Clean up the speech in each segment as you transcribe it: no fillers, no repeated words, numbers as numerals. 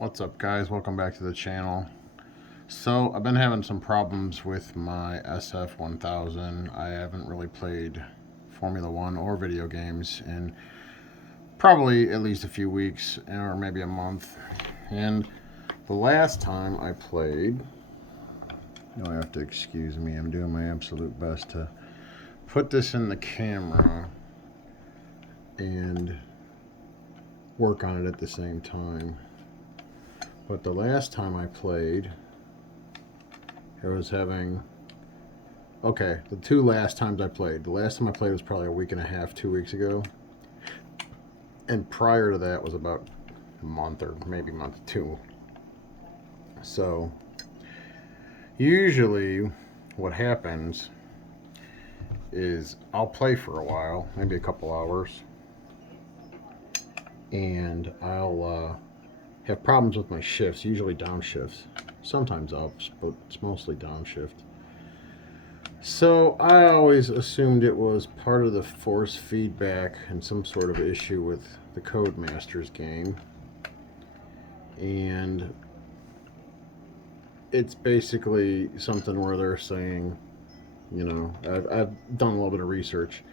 What's up, guys? Welcome back to the channel. So I've been having some problems with my SF1000. I haven't really played Formula One or video games in probably at least a few weeks or maybe a month. And the last time I played, you'll have to excuse me, I'm doing my absolute best to put this in the camera and work on it at the same time. But the last time I played, I was having, the two last times I played. The last time I played was probably a week and a half, 2 weeks ago. And prior to that was about a month or maybe a month or two. So, usually what happens is I'll play for a while, maybe a couple hours. And I'll have problems with my shifts, usually downshifts. Sometimes ups, but it's mostly downshift. So I always assumed it was part of the force feedback and some sort of issue with the Codemasters game. And it's basically something where they're saying, you know, I've done a little bit of research,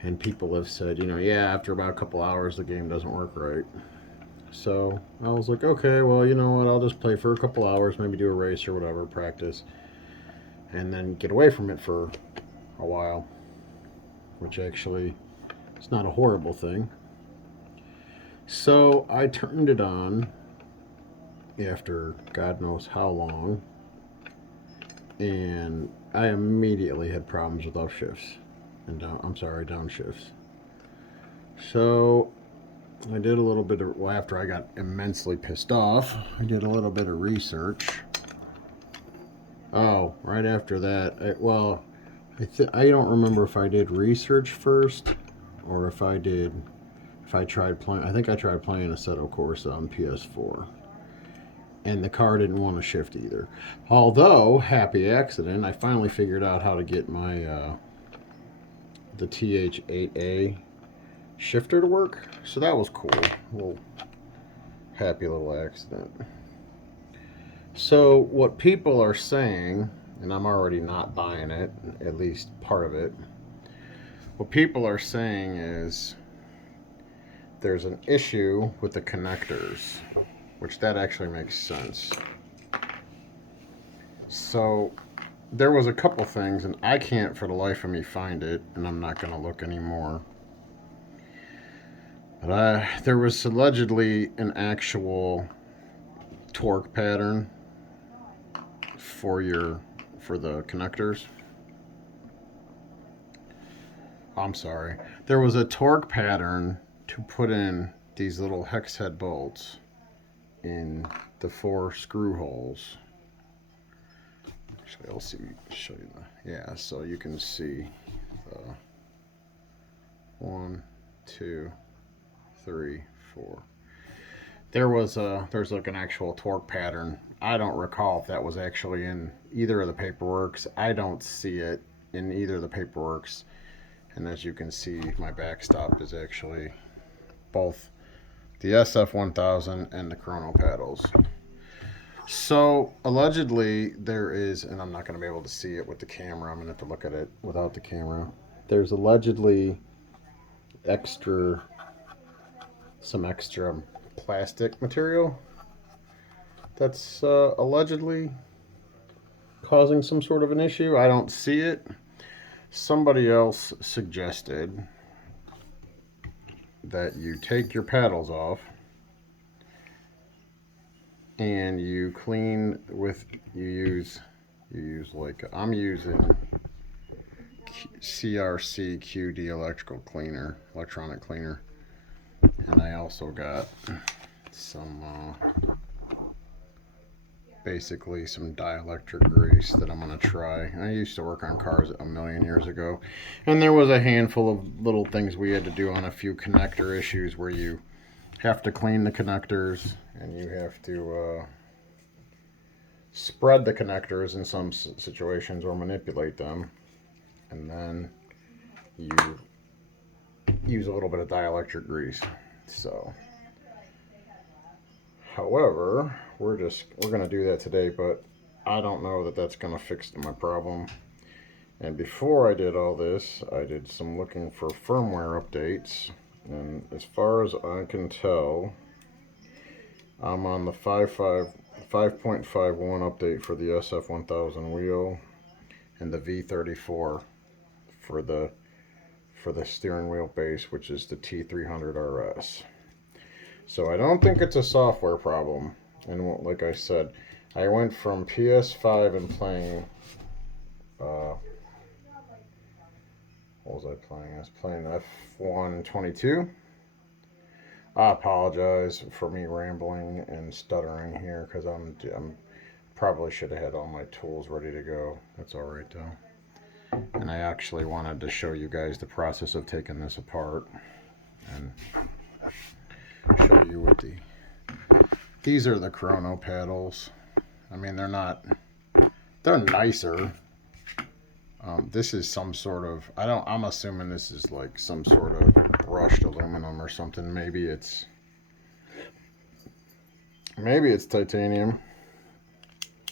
and people have said, yeah, after about a couple hours the game doesn't work right. So I was like, okay, well, you know what, I'll just play for a couple hours, maybe do a race or whatever, practice, and then get away from it for a while, which actually is not a horrible thing. So I turned it on after God knows how long, and I immediately had problems with upshifts and downshifts. So I did a little bit of, well, after I got immensely pissed off, I did a little bit of research. Oh, right after that, I don't remember if I did research first or if I tried playing. I think I tried playing Assetto Corsa on PS4, and the car didn't want to shift either. Although, happy accident, I finally figured out how to get my the TH8A shifter to work, so that was cool. Happy little accident. So what people are saying, and I'm already not buying it, at least part of it, what people are saying is there's an issue with the connectors, which that actually makes sense. So there was a couple things, and I can't for the life of me find it, and I'm not going to look anymore. But there was allegedly an actual torque pattern for the connectors. I'm sorry. There was a torque pattern to put in these little hex head bolts in the 4 screw holes. Actually, I'll show you so you can see the 1, 2, 3, 4. There's like an actual torque pattern. I don't recall if that was actually in either of the paperworks. I don't see it in either of the paperworks. And as you can see, my backstop is actually both the SF1000 and the chrono paddles. So allegedly there is, and I'm not going to be able to see it with the camera, I'm going to have to look at it without the camera. There's allegedly some extra plastic material that's allegedly causing some sort of an issue. I don't see it. Somebody else suggested that you take your paddles off and you clean with, you use like, I'm using CRC QD electronic cleaner, and I also got some basically some dielectric grease that I'm going to try. I used to work on cars a million years ago, and there was a handful of little things we had to do on a few connector issues where you have to clean the connectors and you have to spread the connectors in some situations or manipulate them, and then you use a little bit of dielectric grease. So However, we're going to do that today, but I don't know that that's going to fix my problem. And before I did all this, I did some looking for firmware updates. And as far as I can tell, I'm on the 5.51 update for the SF1000 wheel and the V34 for the steering wheel base, which is the T300 RS. So I don't think it's a software problem. And like I said, I went from PS5 and playing what was I playing? I was playing F1 22. I apologize for me rambling and stuttering here because I'm probably should have had all my tools ready to go. That's all right though. And I actually wanted to show you guys the process of taking this apart and show you what these are the chrono paddles. I mean, they're nicer. This is some sort of, I'm assuming this is like some sort of brushed aluminum or something. Maybe it's titanium.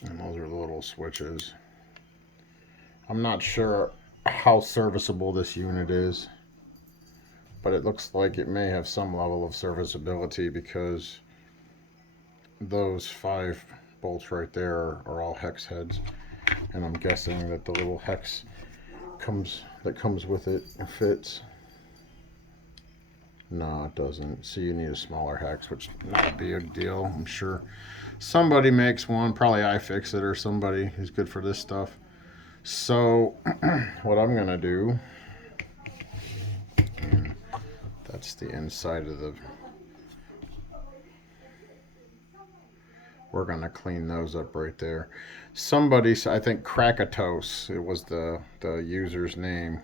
And those are the little switches. I'm not sure how serviceable this unit is, but it looks like it may have some level of serviceability because those 5 bolts right there are all hex heads, and I'm guessing that the little hex that comes with it fits. No, it doesn't. So you need a smaller hex, which not a big deal. I'm sure somebody makes one, probably iFixit or somebody who's good for this stuff. So what I'm gonna do, that's the inside of the, we're gonna clean those up right there. Somebody, I think Krakatos, it was the user's name,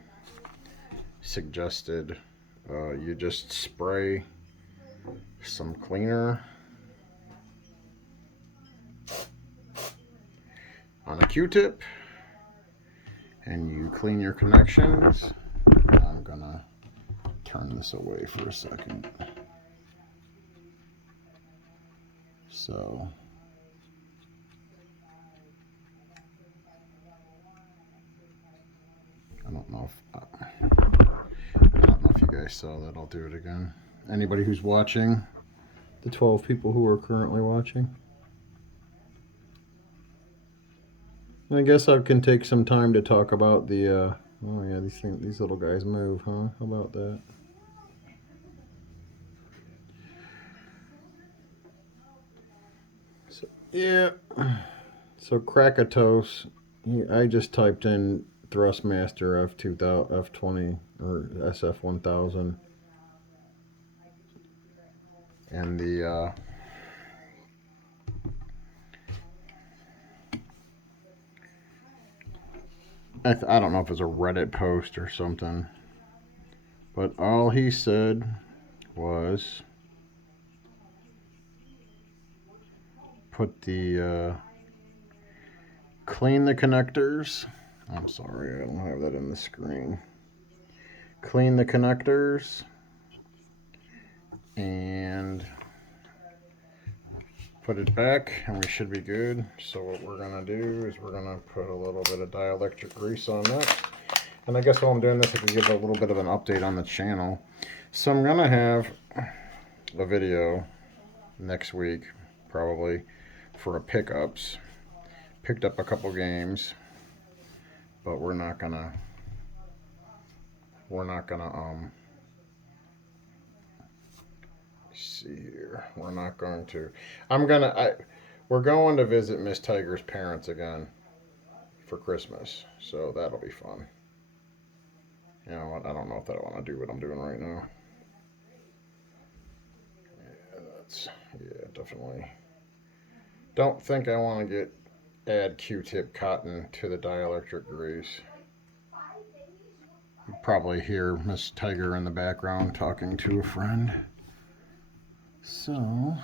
suggested you just spray some cleaner on a Q-tip and you clean your connections. I'm gonna turn this away for a second. So I don't know if you guys saw that. I'll do it again. Anybody who's watching, the 12 people who are currently watching. I guess I can take some time to talk about the oh yeah, these little guys move, huh? How about that? So yeah, so Krakatos, I just typed in Thrustmaster F20 or SF1000, and the I don't know if it's a Reddit post or something, but all he said was put the clean the connectors. I'm sorry, I don't have that in the screen. Clean the connectors and put it back, and we should be good. So what we're gonna do is we're gonna put a little bit of dielectric grease on that. And I guess while I'm doing this, I can give a little bit of an update on the channel. So I'm gonna have a video next week, probably, for a pickups. Picked up a couple games, but we're not gonna see here. We're not going to. We're going to visit Miss Tiger's parents again for Christmas, so that'll be fun. You know what? I don't know if I want to do what I'm doing right now. Yeah, definitely. Don't think I want to add Q-tip cotton to the dielectric grease. You probably hear Miss Tiger in the background talking to a friend. So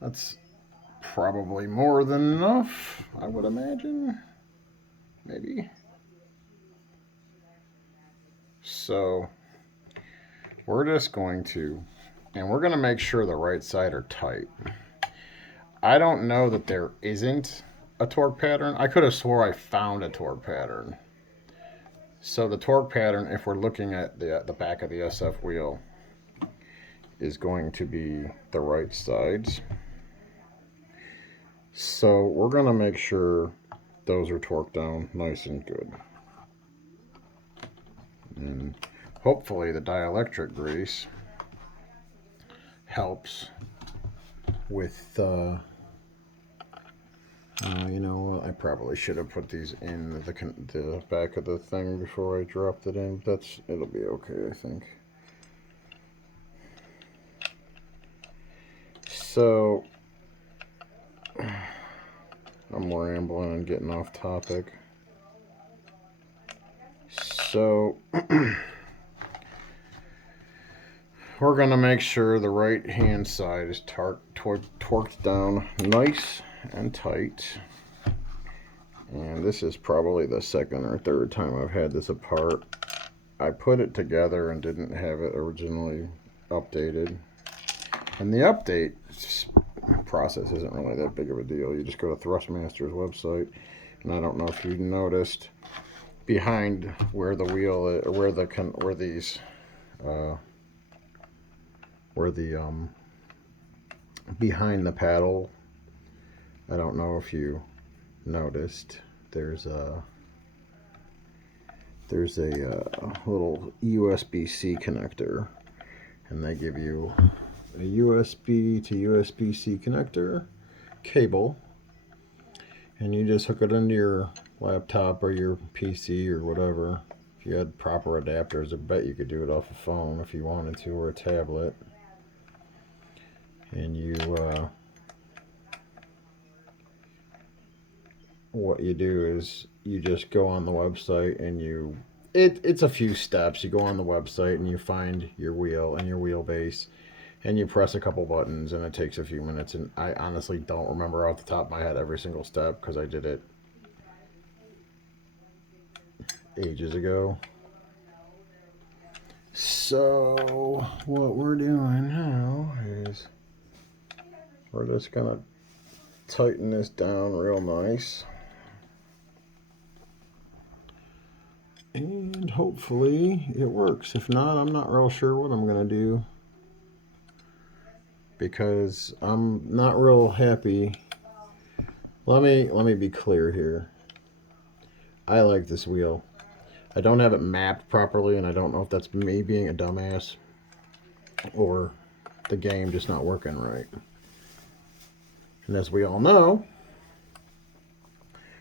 that's probably more than enough, I would imagine. maybe. So we're just going to, and we're going to make sure the right side are tight. I don't know that there isn't a torque pattern. I could have swore I found a torque pattern. So the torque pattern, if we're looking at the back of the SF wheel, is going to be the right sides. So we're going to make sure those are torqued down nice and good. And hopefully the dielectric grease helps with you know what, I probably should have put these in the back of the thing before I dropped it in. It'll be okay, I think. So I'm rambling and getting off topic. So we're going to make sure the right hand side is torqued down nice and tight. And this is probably the second or third time I've had this apart. I put it together and didn't have it originally updated. And the update process isn't really that big of a deal. You just go to Thrustmaster's website, and I don't know if you noticed behind where the wheel, behind the paddle. I don't know if you noticed. There's a little USB-C connector, and they give you a USB to USB-C connector cable, and you just hook it into your laptop or your PC or whatever. If you had proper adapters, I bet you could do it off a phone if you wanted to, or a tablet. And you what you do is you just go on the website, and it's a few steps. You go on the website and you find your wheel and your wheelbase, and you press a couple buttons, and it takes a few minutes. And I honestly don't remember off the top of my head every single step because I did it ages ago. So what we're doing now is we're just gonna tighten this down real nice, and hopefully it works. If not, I'm not real sure what I'm gonna do, because I'm not real happy. Let me be clear here. I like this wheel. I don't have it mapped properly, and I don't know if that's me being a dumbass or the game just not working right. And as we all know,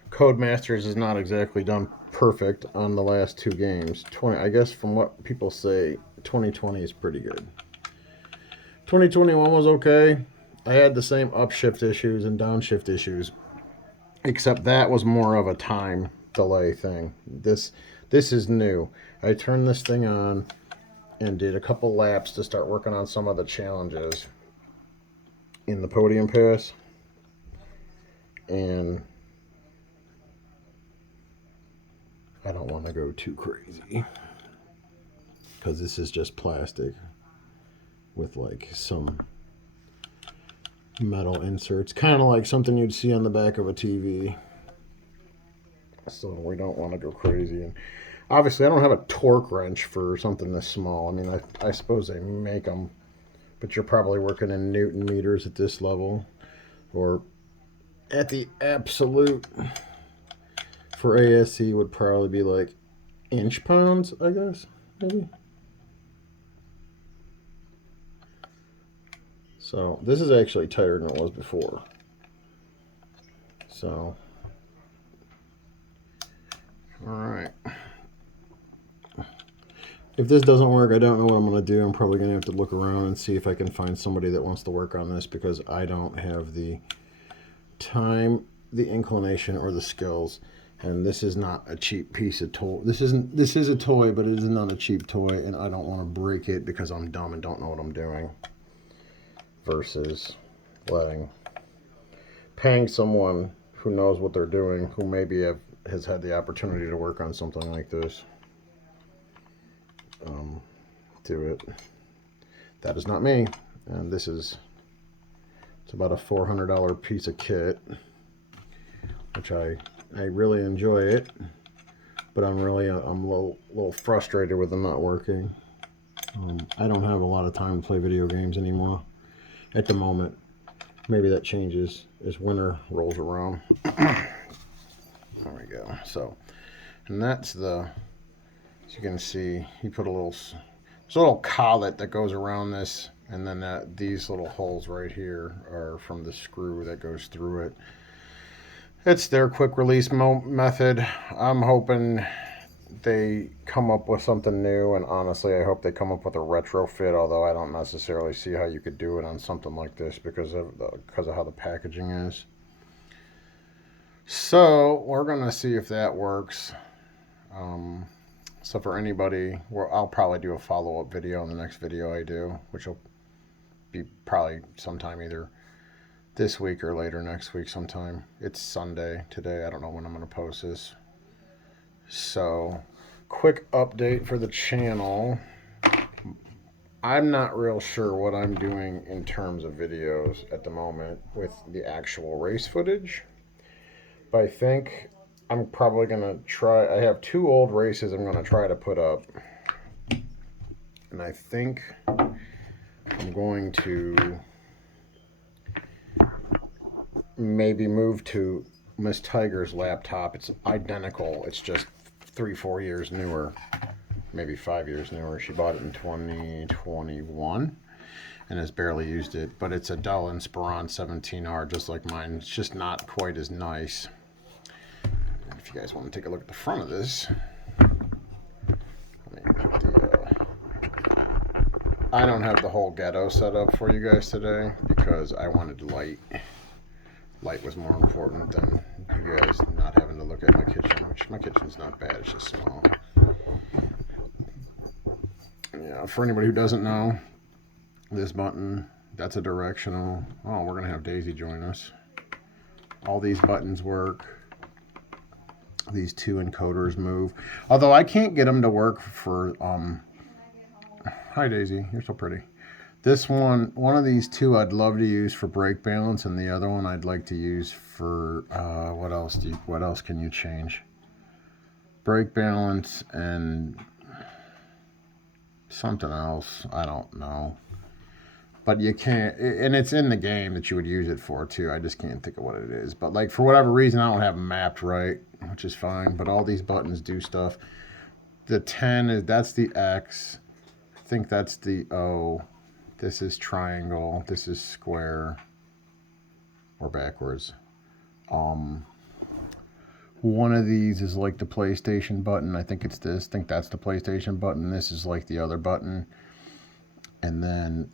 Codemasters is not exactly done perfect on the last two games. I guess from what people say, 2020 is pretty good. 2021 was okay. I had the same upshift issues and downshift issues, except that was more of a time delay thing. This is new. I turned this thing on and did a couple laps to start working on some of the challenges in the podium pass, and I don't want to go too crazy because this is just plastic with like some metal inserts, kind of like something you'd see on the back of a TV. So we don't want to go crazy. And obviously I don't have a torque wrench for something this small. I mean, I suppose they make them, but you're probably working in Newton meters at this level, or at the absolute for ASC would probably be like inch pounds, I guess, maybe. So this is actually tighter than it was before. So, all right. If this doesn't work, I don't know what I'm going to do. I'm probably going to have to look around and see if I can find somebody that wants to work on this, because I don't have the time, the inclination, or the skills. And this is not a cheap piece of toy. This is a toy, but it is not a cheap toy, and I don't want to break it because I'm dumb and don't know what I'm doing. Versus paying someone who knows what they're doing, who maybe has had the opportunity to work on something like this do it. That is not me. And this is, it's about a $400 piece of kit, which I really enjoy it, but I'm a little frustrated with them not working. I don't have a lot of time to play video games anymore at the moment. Maybe that changes as winter rolls around. There we go. So, and that's the, as you can see, he put a little, there's a little collet that goes around this, and then these little holes right here are from the screw that goes through it. It's their quick release method. I'm hoping they come up with something new, and honestly, I hope they come up with a retrofit, although I don't necessarily see how you could do it on something like this because of how the packaging is. So we're gonna see if that works. So for anybody, I'll probably do a follow-up video in the next video I do, which will be probably sometime either this week or later next week sometime. It's Sunday today. I don't know when I'm going to post this. So, quick update for the channel. I'm not real sure what I'm doing in terms of videos at the moment with the actual race footage. But I think I'm probably going to try, I have 2 old races I'm going to try to put up. And I think I'm going to maybe move to Miss Tiger's laptop. It's identical. It's just 3-4 years newer, maybe 5 years newer. She bought it in 2021 and has barely used it. But it's a Dell Inspiron 17R, just like mine. It's just not quite as nice. And if you guys want to take a look at the front of this, let me put the. I don't have the whole ghetto set up for you guys today because I wanted light. Light was more important than you guys not having to look at my kitchen, which my kitchen's not bad, it's just small. Yeah, for anybody who doesn't know, this button, that's a directional. Oh, we're gonna have Daisy join us. All these buttons work. These 2 encoders move. Although I can't get them to work for, hi Daisy, you're so pretty. This one of these 2 I'd love to use for brake balance, and the other one I'd like to use for, what else can you change? Brake balance and something else, I don't know. But you can't, and it's in the game that you would use it for too. I just can't think of what it is. But like for whatever reason, I don't have them mapped right, which is fine. But all these buttons do stuff. The 10 that's the X. I think that's the O. This is triangle. This is square. Or backwards. One of these is like the PlayStation button. I think it's this. I think that's the PlayStation button. This is like the other button. And then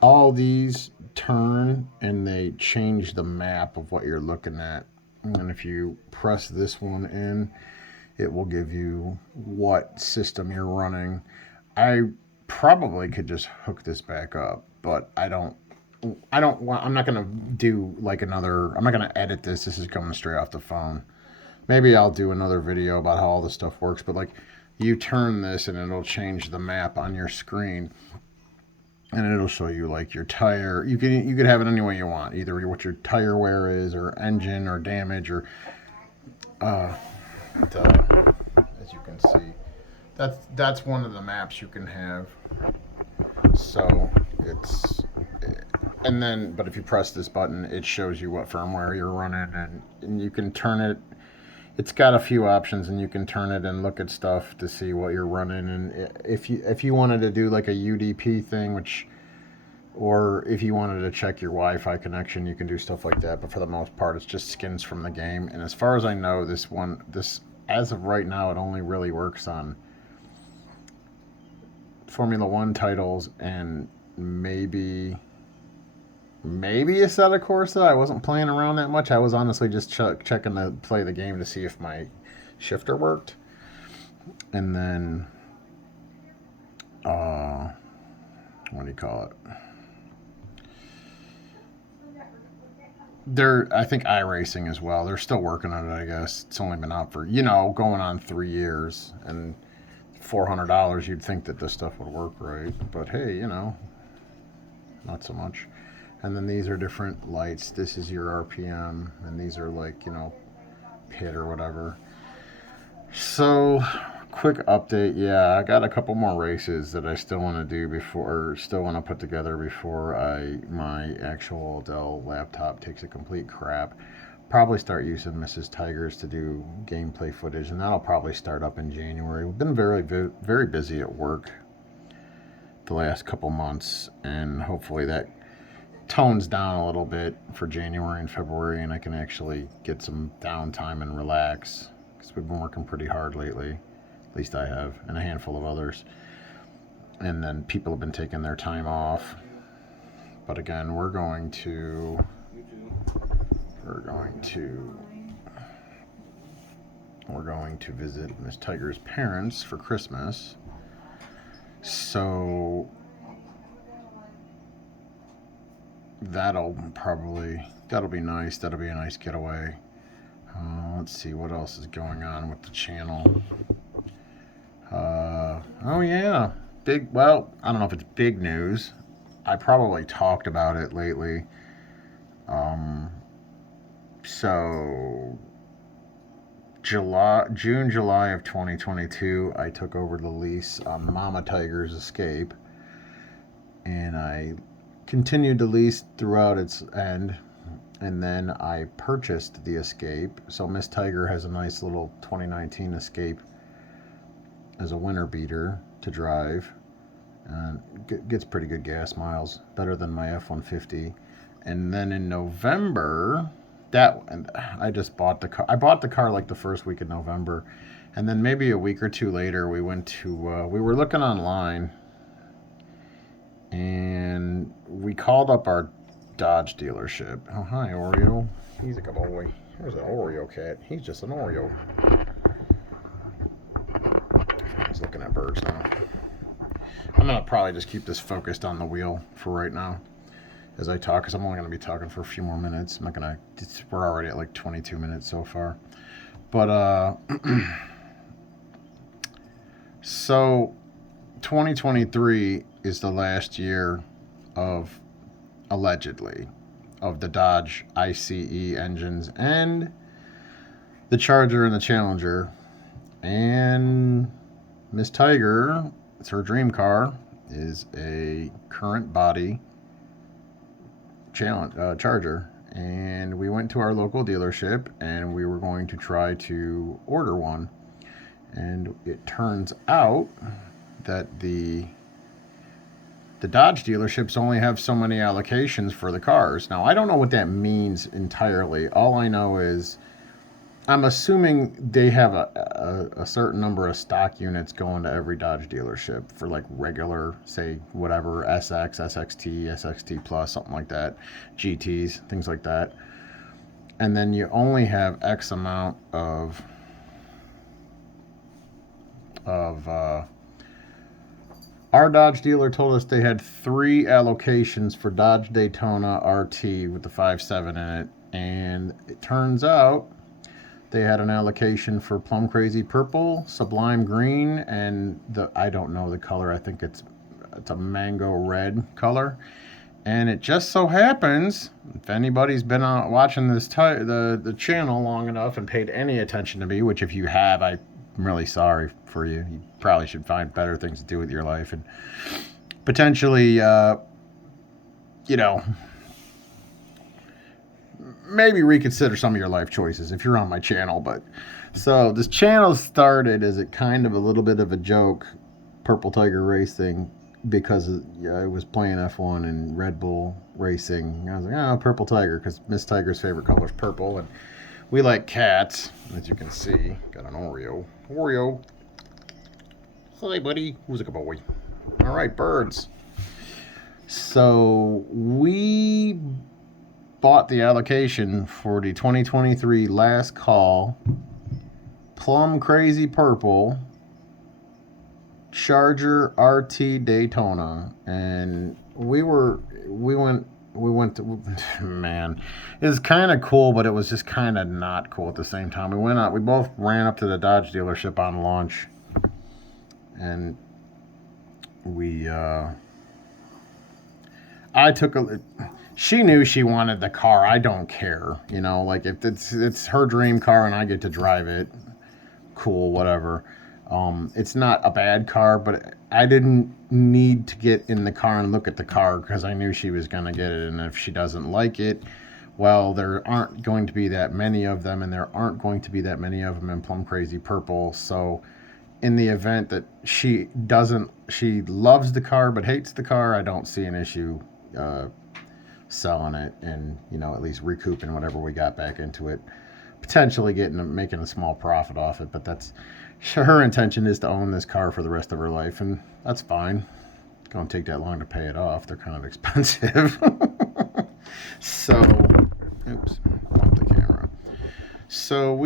all these turn and they change the map of what you're looking at. And if you press this one in, it will give you what system you're running. I probably could just hook this back up, but I'm not going to do like I'm not going to edit this. This is coming straight off the phone. Maybe I'll do another video about how all this stuff works, but like you turn this and it'll change the map on your screen. And it'll show you like your tire. You could have it any way you want, either what your tire wear is, or engine, or damage, or as you can see, that's one of the maps you can have. So it's, and then but if you press this button, it shows you what firmware you're running, and you can turn it. It's got a few options, and you can turn it and look at stuff to see what you're running. And if you wanted to do like a UDP thing, or if you wanted to check your Wi-Fi connection, you can do stuff like that. But for the most part, it's just skins from the game. And as far as I know, this as of right now, it only really works on Formula One titles and maybe Assetto Corsa. I wasn't playing around that much. I was honestly just checking to play the game to see if my shifter worked. And then, what do you call it? I think iRacing as well. They're still working on it, I guess. It's only been out for, going on 3 years. And $400, you'd think that this stuff would work right. But hey, not so much. And then these are different lights. This is your RPM, and these are like, pit or whatever. So, quick update. Yeah, I got a couple more races that I still want to do still want to put together before my actual Dell laptop takes a complete crap. Probably start using Mrs. Tigers to do gameplay footage, and that'll probably start up in January. We've been very, very busy at work the last couple months, and hopefully that tones down a little bit for January and February, and I can actually get some downtime and relax, because we've been working pretty hard lately. At least I have, and a handful of others. And then people have been taking their time off. But again, we're going to visit Miss Tiger's parents for Christmas. So that'll be nice. That'll be a nice getaway. Let's see what else is going on with the channel. Oh yeah, I don't know if it's big news. I probably talked about it lately. So June, July of 2022, I took over the lease on Mama Tiger's Escape, and I continued to lease throughout its end, and then I purchased the Escape. So Miss Tiger has a nice little 2019 Escape as a winter beater to drive, and gets pretty good gas miles, better than my F-150. And then in November, I just bought the car. I bought the car like the first week of November, and then maybe a week or two later, we were looking online, and we called up our Dodge dealership. Oh, hi, Oreo. He's a good boy. There's an Oreo cat. He's just an Oreo. He's looking at birds now. I'm going to probably just keep this focused on the wheel for right now as I talk, because I'm only going to be talking for a few more minutes. We're already at like 22 minutes so far. But, so 2023 is the last year allegedly, of the Dodge ICE engines and the Charger and the Challenger. And Miss Tiger, it's her dream car, is a current body Charger. And we went to our local dealership, and we were going to try to order one. And it turns out that the Dodge dealerships only have so many allocations for the cars. Now, I don't know what that means entirely. All I know is I'm assuming they have a certain number of stock units going to every Dodge dealership for like regular, say, whatever, SX, SXT, SXT Plus, something like that, GTs, things like that. And then you only have X amount of our Dodge dealer told us they had 3 allocations for Dodge Daytona RT with the 5.7 in it. And it turns out they had an allocation for Plum Crazy Purple, Sublime Green, and I don't know the color. I think it's a mango red color. And it just so happens, if anybody's been watching the channel long enough and paid any attention to me, which if you have, I'm really sorry for you. You probably should find better things to do with your life and potentially, maybe reconsider some of your life choices if you're on my channel. But so this channel started as a kind of a little bit of a joke, Purple Tiger Racing, because I was playing F1 and Red Bull Racing. I was like, Purple Tiger, because Miss Tiger's favorite color is purple, and we like cats, as you can see. Got an Oreo. Hi, buddy. Who's a good boy? All right, birds. So we bought the allocation for the 2023 last call Plum Crazy Purple Charger RT Daytona, and we went we went to, man, it was kind of cool, but it was just kind of not cool at the same time. We went out, we both ran up to the Dodge dealership on lunch, and we, I took a, she knew she wanted the car. I don't care, you know, like if it's her dream car and I get to drive it, cool, whatever. It's not a bad car, but I didn't need to get in the car and look at the car because I knew she was going to get it. And if she doesn't like it, well, there aren't going to be that many of them, and there aren't going to be that many of them in Plum Crazy Purple. So in the event that she loves the car but hates the car, I don't see an issue selling it and, you know, at least recouping whatever we got back into it. Potentially making a small profit off it, but that's her intention is to own this car for the rest of her life, and that's fine. It's going to take that long to pay it off. They're kind of expensive. So, oops, off the camera. So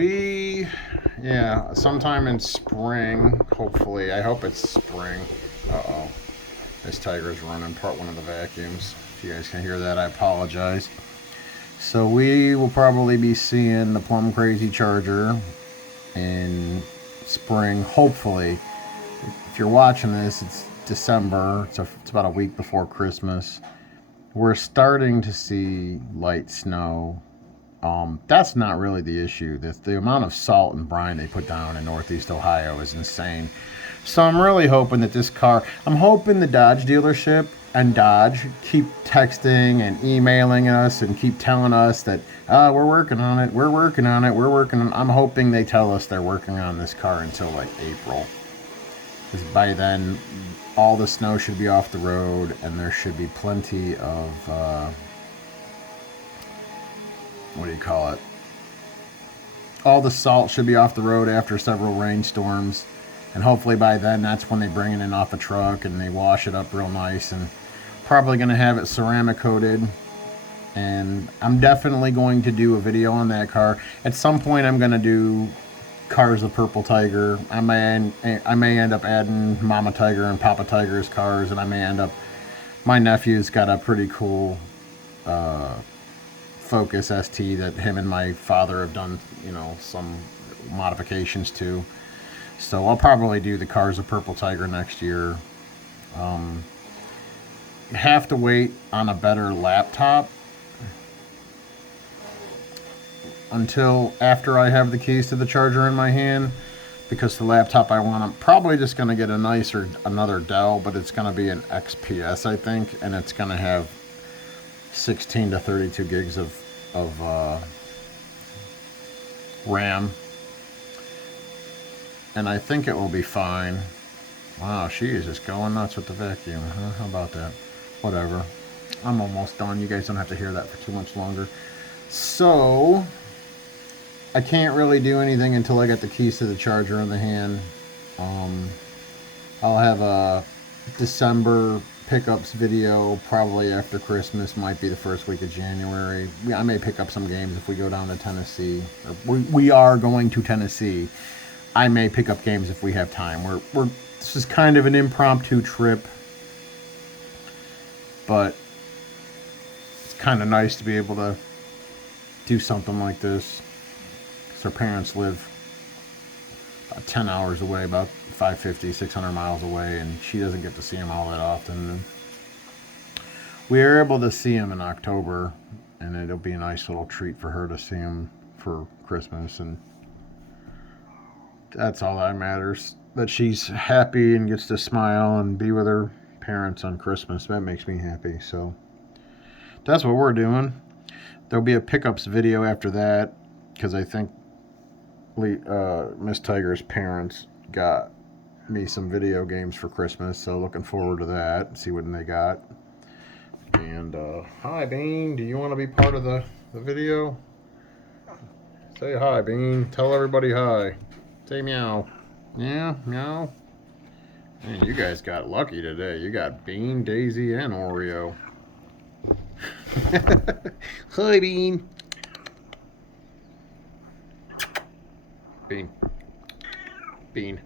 sometime in spring, hopefully. I hope it's spring. Uh-oh. This tiger's running part one of the vacuums. If you guys can hear that, I apologize. So we will probably be seeing the Plum Crazy Charger in spring, hopefully. If you're watching this, it's December. It's about a week before Christmas. We're starting to see light snow. That's not really the issue. The amount of salt and brine they put down in Northeast Ohio is insane. So I'm really hoping that this car, I'm hoping the Dodge dealership and Dodge keep texting and emailing us and keep telling us that we're working on it, I'm hoping they tell us they're working on this car until like April, because by then all the snow should be off the road and there should be plenty of all the salt should be off the road after several rainstorms. And hopefully by then, that's when they bring it in off a truck and they wash it up real nice, and probably going to have it ceramic coated. And I'm definitely going to do a video on that car. At some point, I'm going to do cars of Purple Tiger. I may end up adding Mama Tiger and Papa Tiger's cars, and I may end up, my nephew's got a pretty cool Focus ST that him and my father have done, you know, some modifications to. So I'll probably do the cars of Purple Tiger next year. Have to wait on a better laptop until after I have the keys to the charger in my hand, because the laptop I want, I'm probably just going to get another Dell, but it's going to be an XPS, I think, and it's going to have 16 to 32 gigs of RAM. And I think it will be fine. Wow, she is just going nuts with the vacuum, huh? How about that? Whatever. I'm almost done. You guys don't have to hear that for too much longer. So, I can't really do anything until I get the keys to the charger in the hand. I'll have a December pickups video probably after Christmas. Might be the first week of January. I may pick up some games if we go down to Tennessee. We are going to Tennessee. I may pick up games if we have time. This is kind of an impromptu trip, but it's kind of nice to be able to do something like this, because our parents live about 10 hours away, about 550, 600 miles away, and she doesn't get to see them all that often. And we are able to see them in October, and it'll be a nice little treat for her to see them for Christmas, and that's all that matters. That she's happy and gets to smile and be with her parents on Christmas. That makes me happy. So that's what we're doing. There'll be a pickups video after that, because I think Miss Tiger's parents got me some video games for Christmas. So looking forward to that. See what they got. And hi, Bean. Do you want to be part of the video? Say hi, Bean. Tell everybody hi. Say meow. Yeah, meow. Man, you guys got lucky today. You got Bean, Daisy, and Oreo. Hi, Bean. Bean. Bean.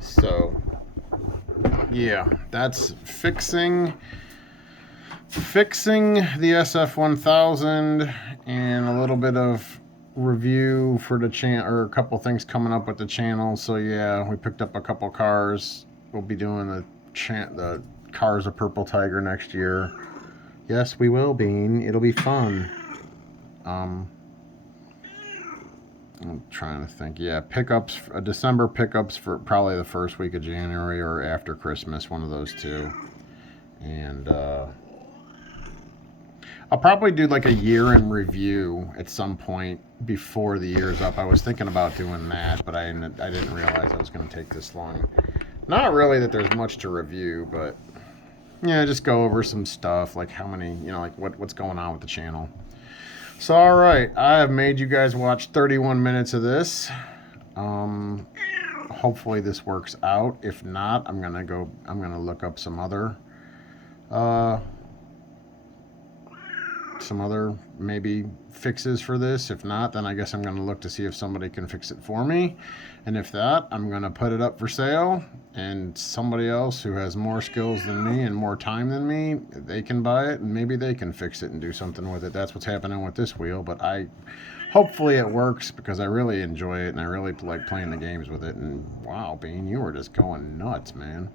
So, yeah, that's fixing fixing the SF1000 and a little bit of review for the channel, or a couple things coming up with the channel. So yeah, we picked up a couple cars. We'll be doing the Cars of Purple Tiger next year. Yes, we will, Bean. It'll be fun. I'm trying to think. Yeah, pickups, December pickups for probably the first week of January or after Christmas, one of those two. And I'll probably do like a year in review at some point before the year's up. I was thinking about doing that, but I didn't realize I was going to take this long. Not really that there's much to review, but yeah, just go over some stuff, like how many, like what's going on with the channel. So, all right, I have made you guys watch 31 minutes of this. Hopefully this works out. If not, I'm gonna look up some other maybe fixes for this. If not, then I guess I'm going to look to see if somebody can fix it for me. And if that, I'm going to put it up for sale, and somebody else who has more skills than me and more time than me, they can buy it and maybe they can fix it and do something with it. That's what's happening with this wheel, but hopefully it works because I really enjoy it and I really like playing the games with it. And wow, Bean, you were just going nuts, man.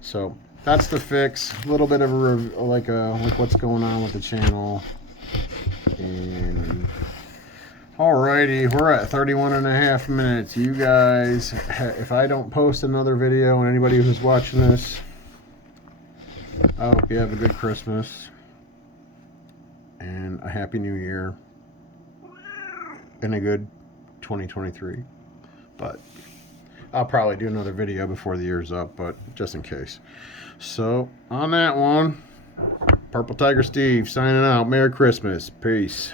So that's the fix. A little bit of a like what's going on with the channel. And alrighty, we're at 31 and a half minutes. You guys, if I don't post another video, and anybody who's watching this, I hope you have a good Christmas and a happy New Year and a good 2023. But I'll probably do another video before the year's up, but just in case. So, on that one, Purple Tiger Steve signing out. Merry Christmas. Peace.